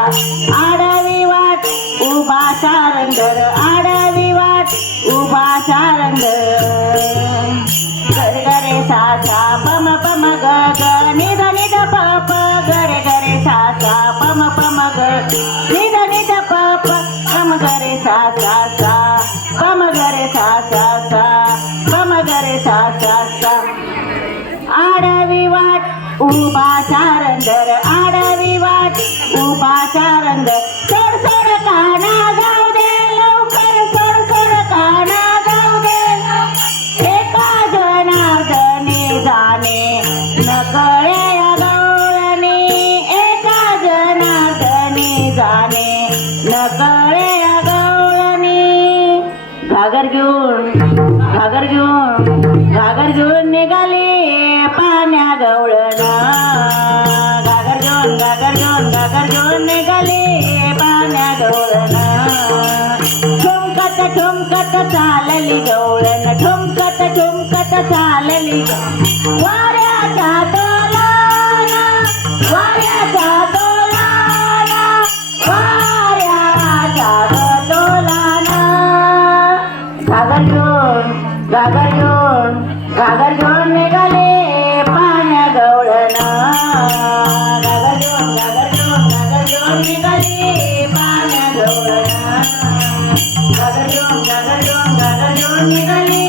आडावी वाट उभा सारंगर आडावी वाट उभा सारंग गरे गरे सा सा पम पम ग ग. निध निध प प. गरे गरे सा सा पम पम ग. निध निध प प. पम गरे सा सा. सा पम गरे सा सा. सा पम गरे सा सा. सा आडवी वाट उभा सारंगर आडवी वाट रंग सोड सोड काना जाऊ दे लवकर सोड सोड काना जाऊ दे. एका जनार्दने जाणे नकळे गौळणी एका जनार्दने जाणे नकळे गौळणी घागर घेऊन घागर घेऊन घागर घेऊन निघाले पाण्या गवळणा. ठुमकत चालली गवळण ठुमकत ठुमकत चालली. वाऱ्याचा वाऱ्याच्या तोलाना वाऱ्याच्या तोलाना वाऱ्याच्या तोलाना घागर घेऊन गागर घेऊन घेऊन निघाले. घागर घेऊन घागर